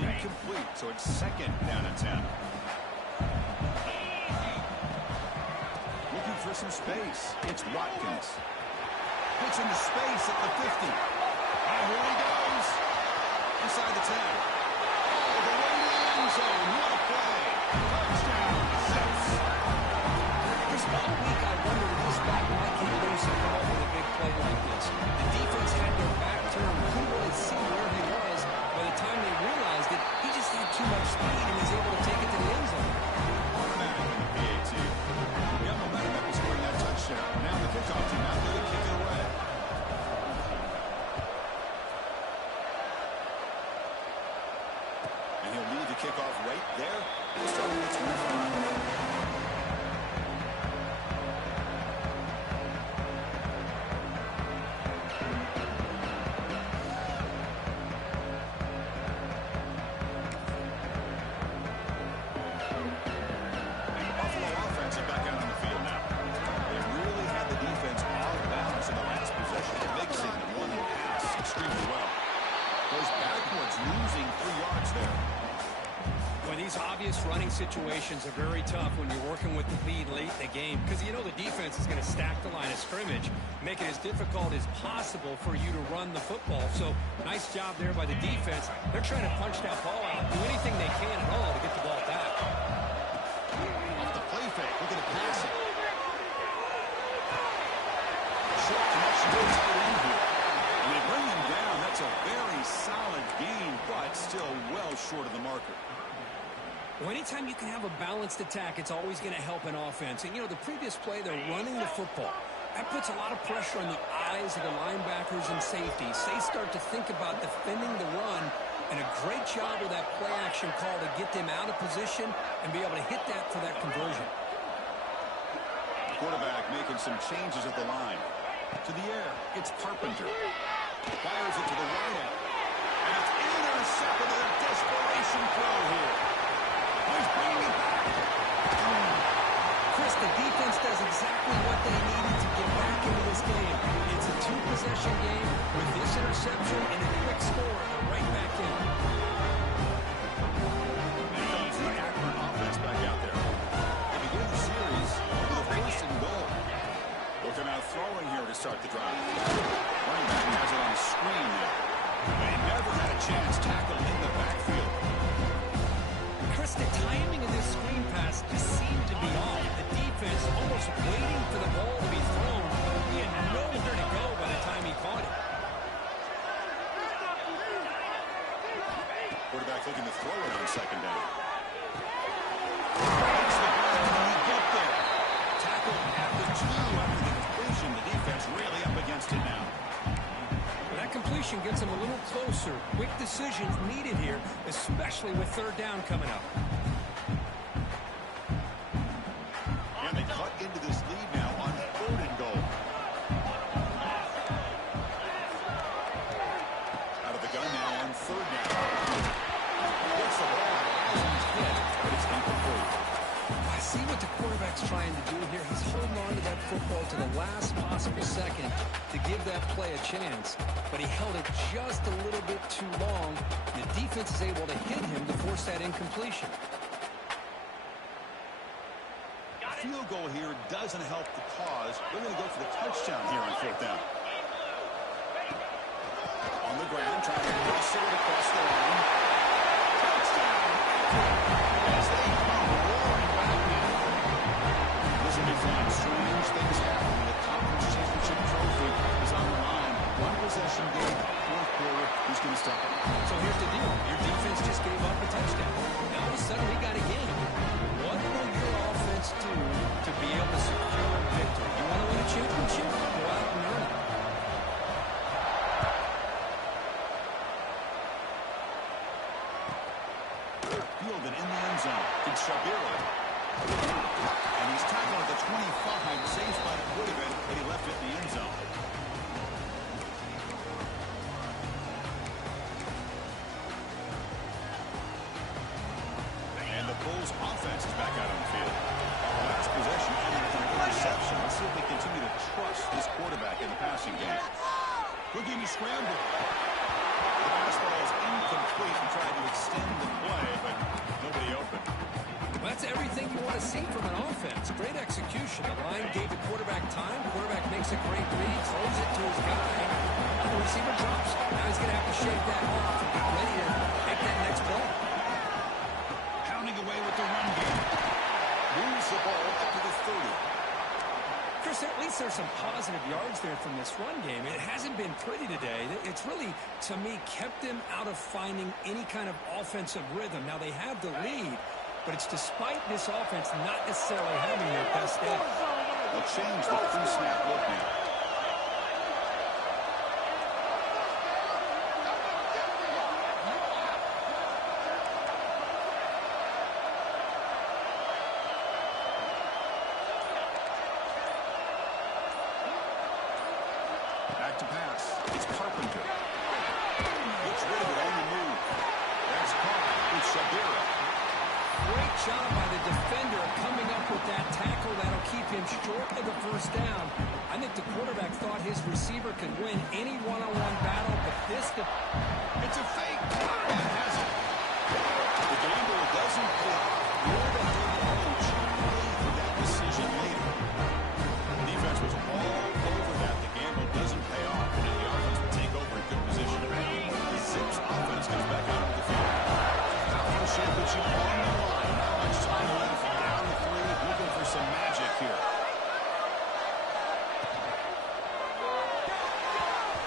Incomplete, so it's second down and 10. Looking for some space. It's Watkins. Puts into space at the 50. And here he goes. Inside the 10. All the way to the end zone. What a play. Touchdown, Jets. This all week I wondered if this back might get loose and come up with a big play like this. The defense had their back turned. Couldn't really see where he was. By the time they realized it, he just had too much speed and was able to take it to the end zone. Automatic in the PAT. We have momentum after scoring that touchdown. Now the kickoff team out there to kick it away. And he'll lead the kickoff right there. Starting at 25. Running situations are very tough when you're working with the lead late in the game because you know the defense is going to stack the line of scrimmage, make it as difficult as possible for you to run the football. So nice job there by the defense. They're trying to punch that ball out, do anything they can at all to get the ball back. Off the play fake, look at it passing. Short connection to the tight end here. And they bring him down. That's a very solid gain, but still well short of the marker. Well, anytime you can have a balanced attack, it's always going to help an offense. And, you know, the previous play, they're running the football. That puts a lot of pressure on the eyes of the linebackers and safeties. They start to think about defending the run, and a great job with that play-action call to get them out of position and be able to hit that for that conversion. Quarterback making some changes at the line. To the air, it's Carpenter. Fires it to the right end. And it's intercepted with a desperation throw here. He's bringing it back. Chris, the defense does exactly what they needed to get back into this game. It's a two-possession game with this interception and a quick score. They're right back in. It's the Akron offense back out there. They begin the series with a first and goal. Looking out throwing here to start the drive. Running back has it on the screen there. They never had a chance tackled in the backfield. Chris, the timing of this screen pass just seemed to be off. The defense almost waiting for the ball to be thrown. He had nowhere to go by the time he caught it. Quarterback looking to throw it on second down. Makes the play when you get there. Tackled at the 2 after the completion. The defense really up against it now. That completion gets him a little closer. Quick decisions needed here, especially with third down coming up. And they cut into this lead now on 3rd and goal. Out of the gun now on 3rd down. Gets the ball as he's hit, but it's incomplete. I see what the quarterback's trying to do here. He's holding on to that football to the last possible second to give that play a chance, but he held it just a little bit too long. The defense is able to hit him to force that incompletion. Field goal here doesn't help the cause. They're going to go for the touchdown here on 4th down. On the ground, trying to wrestle it across the line. Touchdown! As they come roaring back in. This will be fun. Strange things happen when the conference championship trophy is on the line. One possession game, 4th quarter, who's going to step up? So here's the deal. Your defense just gave up a touchdown. Now all of a sudden we got a game. What will your offense do to be able to secure a victory? You want to win a championship? Go out and earn it. Fielded in the end zone. It's Shabira. And he's tackled at the 25. Safe by the quarterback, but he left it in the end zone. And the Bulls offense is back out on the field. Last possession ended with an interception. Let's see if they continue to trust this quarterback in the passing game. Looking to scramble. The pass ball is incomplete and tried to extend the play, but nobody open. Well, that's everything you want to see from an offense. Great execution. The line gave the quarterback time. Quarterback makes a great read, throws it to his guy. And the receiver drops. Now he's going to have to shake that off and get ready to make that next play. Pounding away with the run game. Moves the ball up to the 30. Chris, at least there's some positive yards there from this run game. It hasn't been pretty today. It's really, to me, kept them out of finding any kind of offensive rhythm. Now, they have the lead, but it's despite this offense not necessarily having their best day. They'll change the pre-snap look now. Back to pass. It's Carpenter. Looks ready to on the move. That's caught. It's Shabira. Great job by the defender coming up with that tackle that'll keep him short of the first down. I think the quarterback thought his receiver could win any one-on-one battle, but this... It's a fake. That has it. The gamble doesn't pay off. You're the head coach. Pay for that decision later. The defense was all over that. The gamble doesn't pay off. And now the offense will take over in good position. The Zips offense comes back out of the field. Conference championship on the line. Not much time left. Down to 3. Looking for some magic here.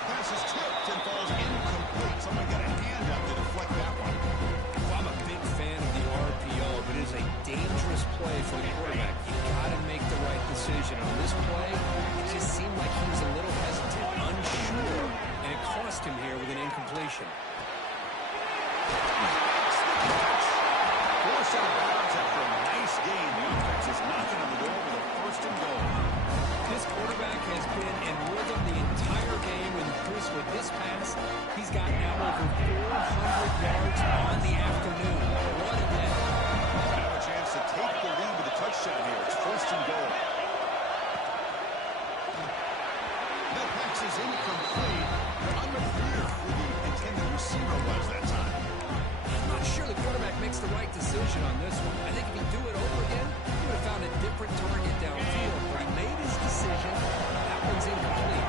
Pass is tipped and falls incomplete. Someone got a hand up to deflect that one. Well, I'm a big fan of the RPO, but it is a dangerous play for the quarterback. You got to make the right decision. On this play, it just seemed like he was a little hesitant, unsure, and it cost him here with an incompletion. Forced out of bounds after a nice game. The offense is knocking on the door with a first and goal. This quarterback has been in rhythm the entire game, and Chris, with this pass, he's got now over 400 yards on the afternoon. What a day. Now a chance to take the lead with a touchdown here. It's first and goal. That pass is incomplete. I'm not clear who the intended receiver was that time. I'm not sure the quarterback makes the right decision on this one. I think if he'd do it over again, he would have found a different target downfield, but he made his decision. That one's incomplete.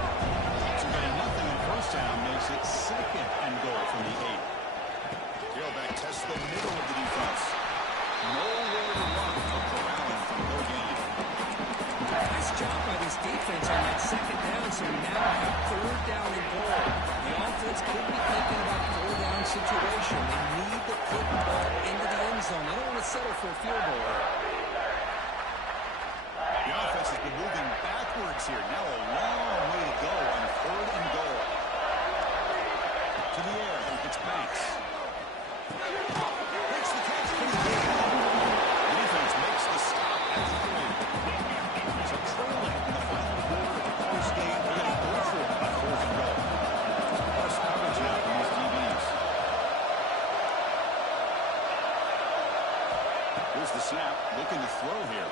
So getting nothing in first down makes it second and goal from the 8. Tailback tests the middle of the defense. Nowhere to run to corral from no gain. Nice job by this defense on that second down, so we now have third down and goal. The offense could be thinking about a four-down situation. They need to put the ball into the end zone. They don't want to settle for a field goal. The offense has been moving backwards here. Now a long way to go on third and goal. To the air, it's Banks. Makes the catch for the game. The defense makes the stop at the 3. So trailing in the final quarter of the first game, they're going to go for it on fourth and goal. Plus coverage now from these DBs. Here's the snap, looking to throw here.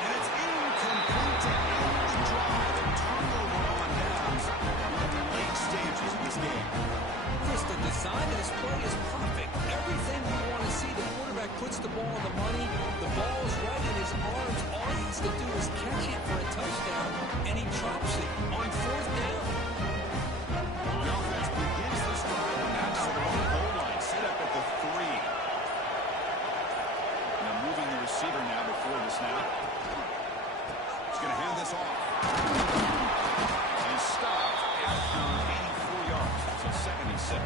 And it's incomplete to end the drive. A turnover on downs in the late stages of this game. Chris, the design of this play is perfect. Everything we want to see, the quarterback puts the ball on the money. The ball is right in his arms. All he has to do is catch it for a touchdown, and he drops it on fourth down. The offense begins this drive now to their own goal line, set up at the 3. Now moving the receiver now before the snap. He's going to hand this off. And stopped after 84 yards. So 76.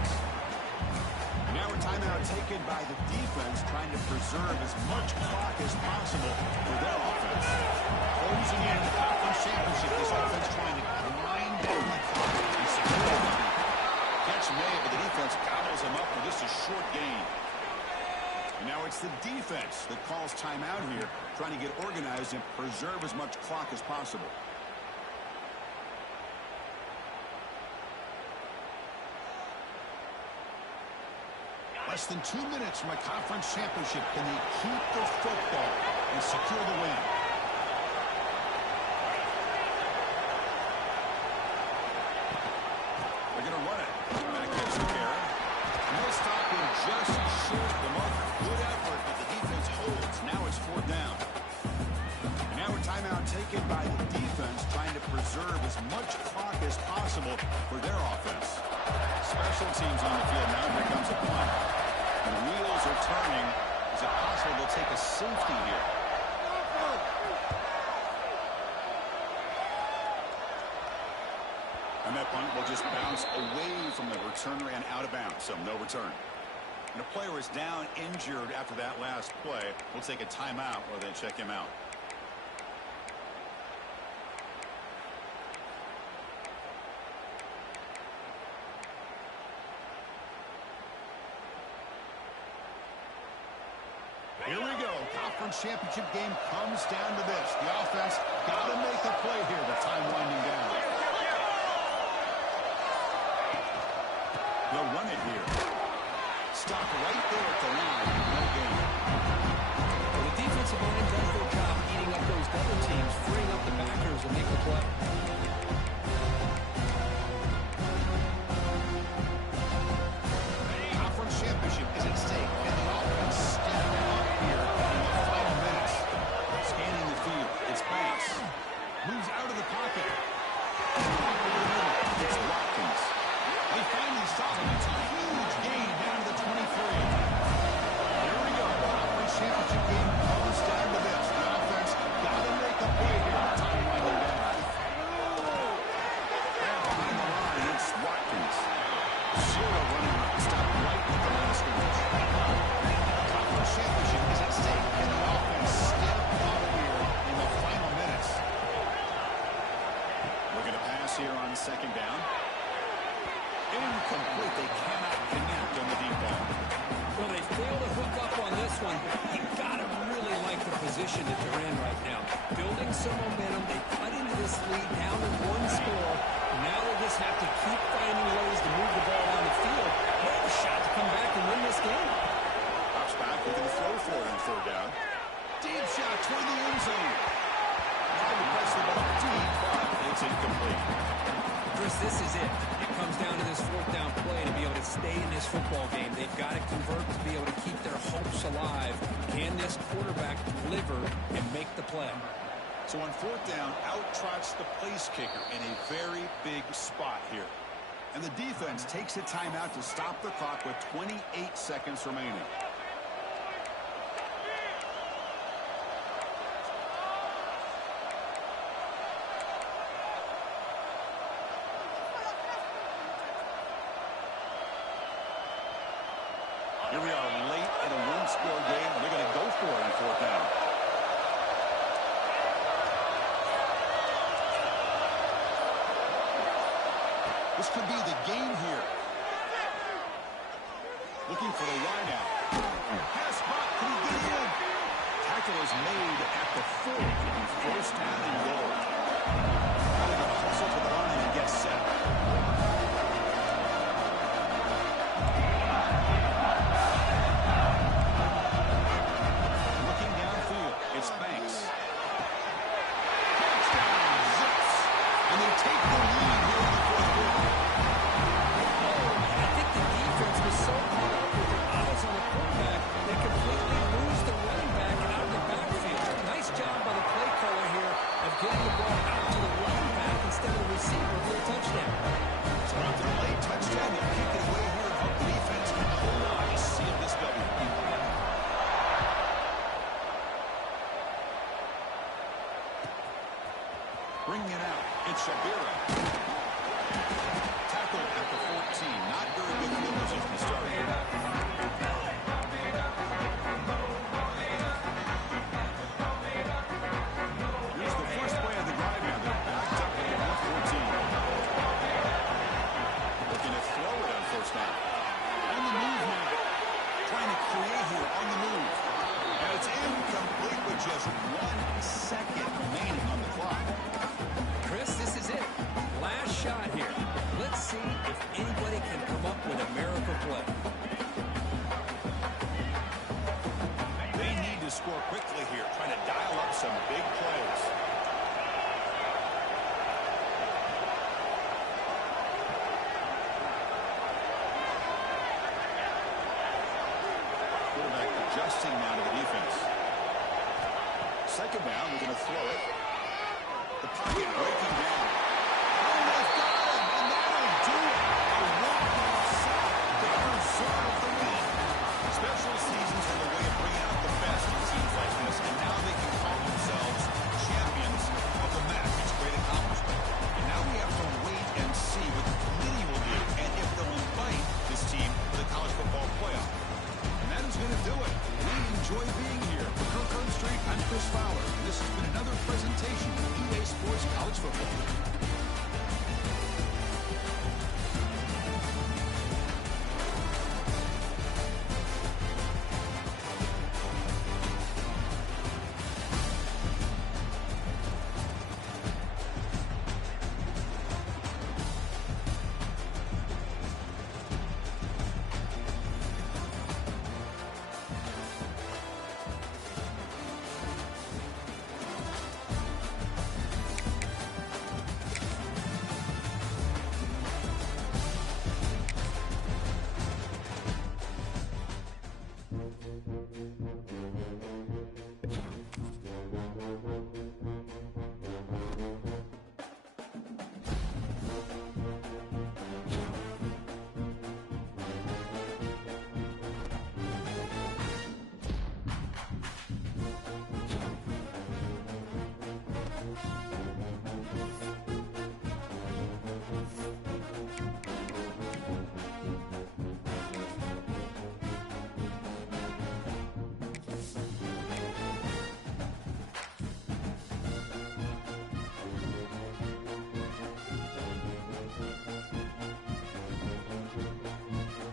Now a timeout taken by the defense, trying to preserve as much clock as possible for their offense. Closing in the conference championship, this offense trying to grind down the clock and secure the lead. Catch made, but the defense gobbles him up for just a short gain. And now it's the defense that calls timeout here, trying to get organized and preserve as much clock as possible. Less than 2 minutes from a conference championship. Can they keep the football and secure the win? They're going to run it. Back gets the carry. No stopping just short of the mark. Good effort, but the defense holds. Now it's fourth down. And now a timeout taken by the defense, trying to preserve as much clock as possible for their offense. Special teams on the field now. Here comes a punt. The wheels are turning. Is it possible they'll take a safety here? And that punt will just bounce away from the returner and out of bounds, so no return. And a player is down injured after that last play. We'll take a timeout while they check him out. Here we go. Conference championship game comes down to this. The offense got to make a play here with time winding down. They'll run it here. Stop right there at the line. No gain. Well, the defensive line does their job eating up those double teams, freeing up the backers to make the play. Conference championship is at stake, and the offense stepping up here in the final minutes. Scanning the field, it's Banks. Moves out of the pocket. It's Watkins. They finally stop him. It's a huge gain down to the 23. Here we go. Conference championship game comes down to this. The offense got to make a play here. Time winding down. And behind the line, it's Watkins. Zero running route. Stop right at the line of scrimmage. Conference championship is at stake, and the offense step up here in the final minutes. Looking to pass here on second down. Incomplete. They cannot connect on the deep ball. Well, they fail to hook up on this one. You got to really like the position that they're in right now. Building some momentum. They cut into this lead down to one score. Now they just have to keep finding ways to move the ball down the field. They have a shot to come back and win this game. Drops back, looking to throw for it on third down. Deep shot toward the end zone. Trying to press the ball deep, but it's incomplete. Chris, this is it. It comes down to this fourth down play to be able to stay in this football game. They've got to convert to be able to keep their hopes alive. Can this quarterback deliver and make the play? So on fourth down, out trots the place kicker in a very big spot here. And the defense takes a timeout to stop the clock with 28 seconds remaining. Here we are late in a one-score game, and they're going to go for it on fourth down. This could be the game here. Looking for the wide out. Pass block. Can he get in? Tackle is made at the 4. First down and goal. Now they're going to hustle to the line and get set. Looking downfield. It's Banks. Touchdown. Zips. And they take the lead here in the fourth quarter. I think the defense was so caught up with their eyes on the quarterback, they completely lose the running back and out of the backfield. Nice job by the play caller here of getting the ball out to the running back instead of the receiver for a touchdown. So after the late touchdown, they'll kick it away here and hope the defense can hold on to seal this W. Bringing it out, it's Shabira. Tackled at the 14. Not very good field position to start here. Here's the first play of the drive now. They're backed up at the 14. Looking to throw it on first down. On the move now. Trying to create here on the move. And it's incomplete with just 1 second remaining on the clock. Chris, this is it. Last shot here. Let's see if anybody can come up with a miracle play. They need to score quickly here, trying to dial up some big plays. Quarterback adjusting now to the defense. Second down, we're going to throw it. The pocket breaking down.